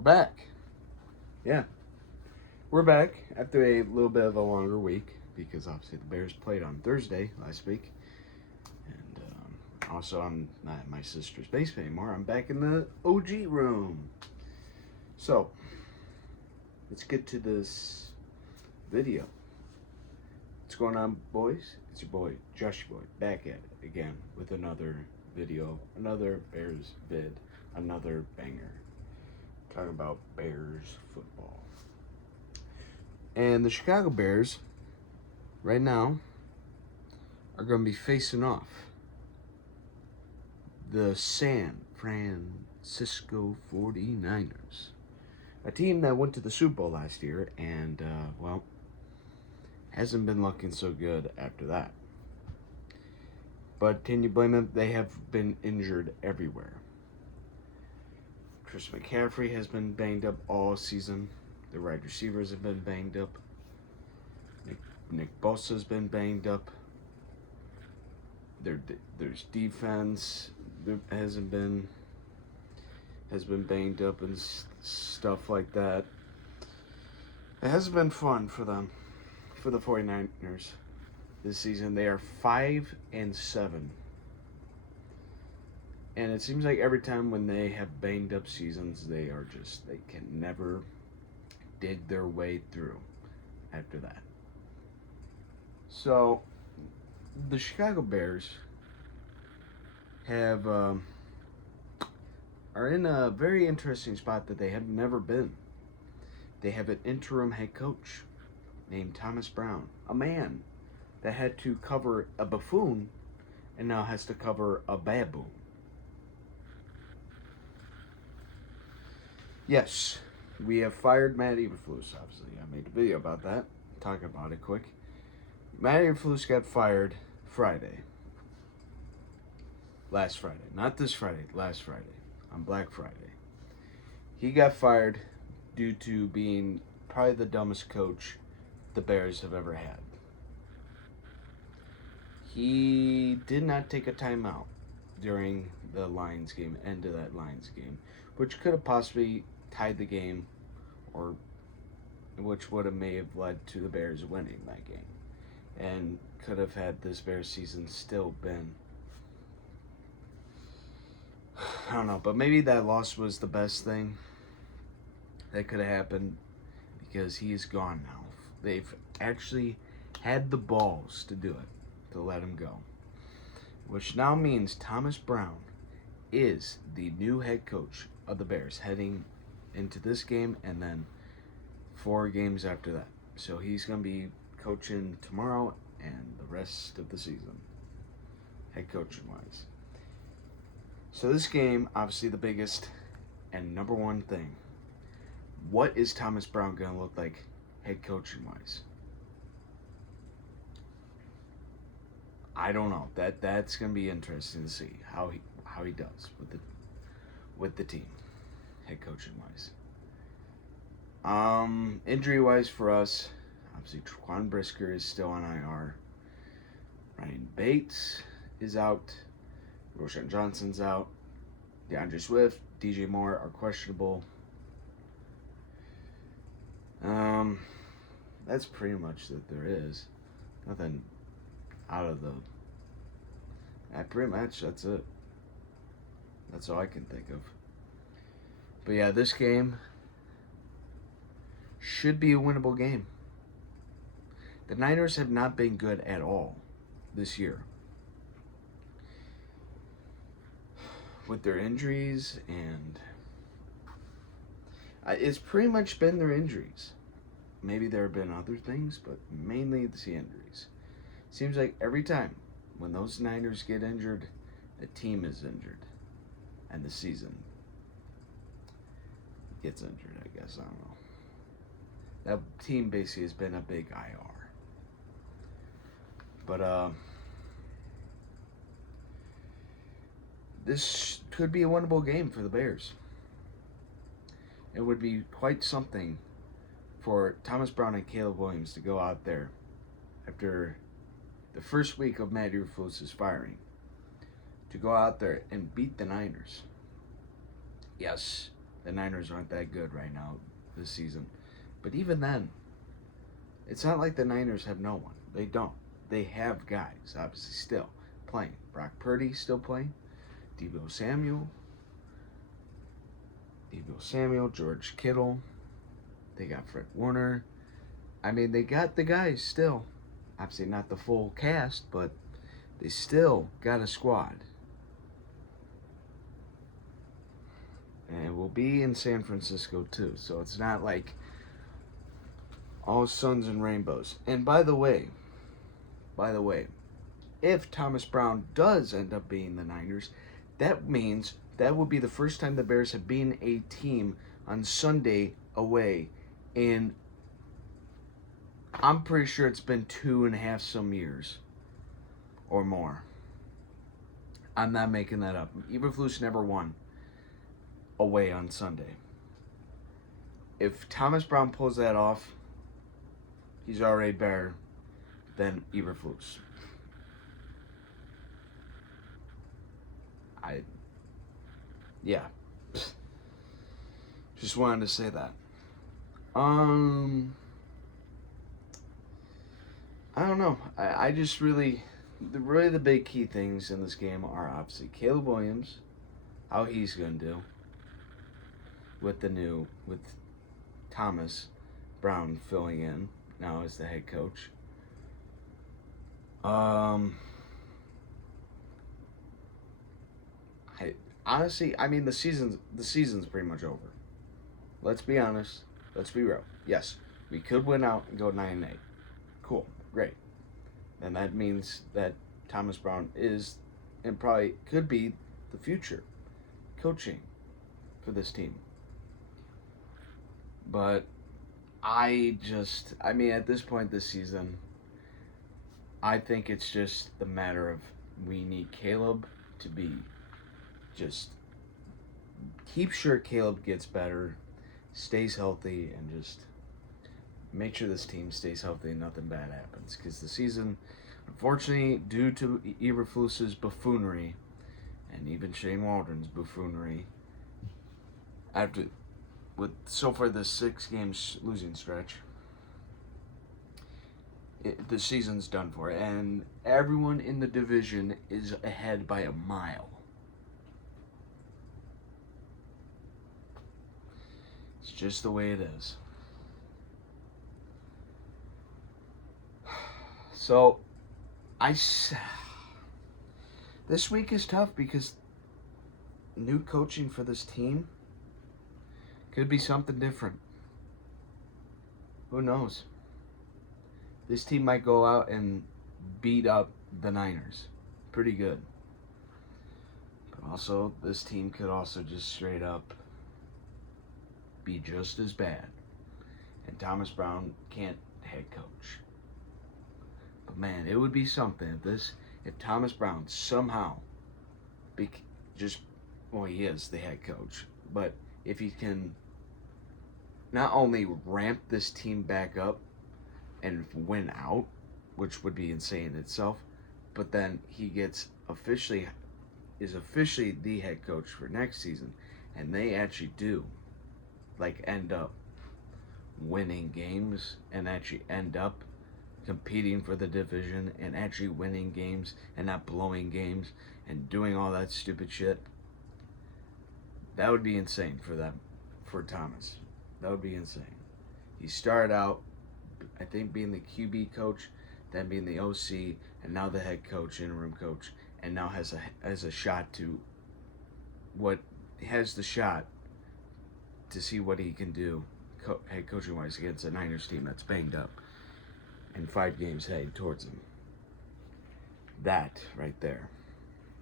We're back. Yeah, we're back after a little bit of a longer week because obviously the Bears played on Thursday last week. And also, I'm not in my sister's basement anymore. I'm back in the OG room. So, let's get to this video. What's going on, boys? It's your boy, Josh Boy, back at it again with another video, another Bears vid, another banger. Talking about Bears football. And the Chicago Bears, right now, are going to be facing off the San Francisco 49ers. A team that went to the Super Bowl last year and, well, hasn't been looking so good after that. But can you blame them? They have been injured everywhere. Chris McCaffrey has been banged up all season. The wide receivers have been banged up. Nick Bosa has been banged up. There's defense has been banged up and stuff like that. It hasn't been fun for them, for the 49ers this season. They are 5-7. And it seems like every time when they have banged up seasons, they can never dig their way through after that. So, the Chicago Bears have are in a very interesting spot that they have never been. They have an interim head coach named Thomas Brown, a man that had to cover a buffoon and now has to cover a baboon. Yes, we have fired Matt Eberflus, obviously. I made a video about that, talking about it quick. Matt Eberflus got fired Friday. Last Friday. Not this Friday, last Friday. On Black Friday. He got fired due to being probably the dumbest coach the Bears have ever had. He did not take a timeout during the Lions game, end of that Lions game, which could have possibly tied the game, or which would have may have led to the Bears winning that game, and could have had this Bears season still been, I don't know, but maybe that loss was the best thing that could have happened because he is gone now. They've actually had the balls to do it, to let him go, which now means Thomas Brown is the new head coach of the Bears heading into this game and then 4 games after that. So he's going to be coaching tomorrow and the rest of the season, head coaching wise. So this game, obviously the biggest and number one thing, what is Thomas Brown going to look like head coaching wise? I don't know. That's going to be interesting to see how he does with the team, head coaching wise. Injury wise for us, obviously Quan Brisker is still on IR. Ryan Bates is out. Roshan Johnson's out. DeAndre Swift, DJ Moore are questionable. That's pretty much that there is. Nothing out of the... pretty much, that's it. That's all I can think of. But yeah, this game should be a winnable game. The Niners have not been good at all this year. With their injuries, and it's pretty much been their injuries. Maybe there have been other things, but mainly it's the injuries. Seems like every time when those Niners get injured, the team is injured. And the season gets injured, I guess. I don't know. That team basically has been a big IR. But, this could be a winnable game for the Bears. It would be quite something for Thomas Brown and Caleb Williams to go out there after the first week of Matt Eberflus's firing, to go out there and beat the Niners. Yes, The Niners aren't that good right now this season. But even then, it's not like the Niners have no one. They don't. They have guys, obviously, still playing. Brock Purdy still playing. Deebo Samuel, George Kittle. They got Fred Warner. I mean, they got the guys still. Obviously, not the full cast, but they still got a squad. And it will be in San Francisco, too. So it's not like all suns and rainbows. And by the way, if Thomas Brown does end up being the Niners, that means that would be the first time the Bears have been a team on Sunday away in, I'm pretty sure it's been 2.5 some years or more. I'm not making that up. Eberflus never won away on Sunday. If Thomas Brown pulls that off, he's already better than Eberflus. Just wanted to say that. I don't know. I just really the big key things in this game are obviously Caleb Williams, how he's gonna do with Thomas Brown filling in now as the head coach. I mean the season's pretty much over. Let's be honest. Let's be real. Yes, we could win out and go 9-8. Cool, great. And that means that Thomas Brown is and probably could be the future coaching for this team. But I mean, at this point this season, I think it's just the matter of we need Caleb to be just keep sure Caleb gets better, stays healthy, and just make sure this team stays healthy and nothing bad happens. Because the season, unfortunately, due to Eberflus's buffoonery and even Shane Waldron's buffoonery, with so far this 6 games losing stretch, the season's done for, and everyone in the division is ahead by a mile. It's just the way it is. So, this week is tough because new coaching for this team could be something different. Who knows? This team might go out and beat up the Niners pretty good. But also, this team could also just straight up be just as bad. And Thomas Brown can't head coach. But man, it would be something if Thomas Brown somehow he is the head coach, but if he can not only ramp this team back up and win out, which would be insane in itself, but then he is officially the head coach for next season, and they actually do end up winning games and actually end up competing for the division and actually winning games and not blowing games and doing all that stupid shit. That would be insane for Thomas. That would be insane. He started out, I think, being the QB coach, then being the OC, and now the head coach, interim coach, and now has a shot to see what he can do head coaching wise against a Niners team that's banged up and 5 games heading towards him. That right there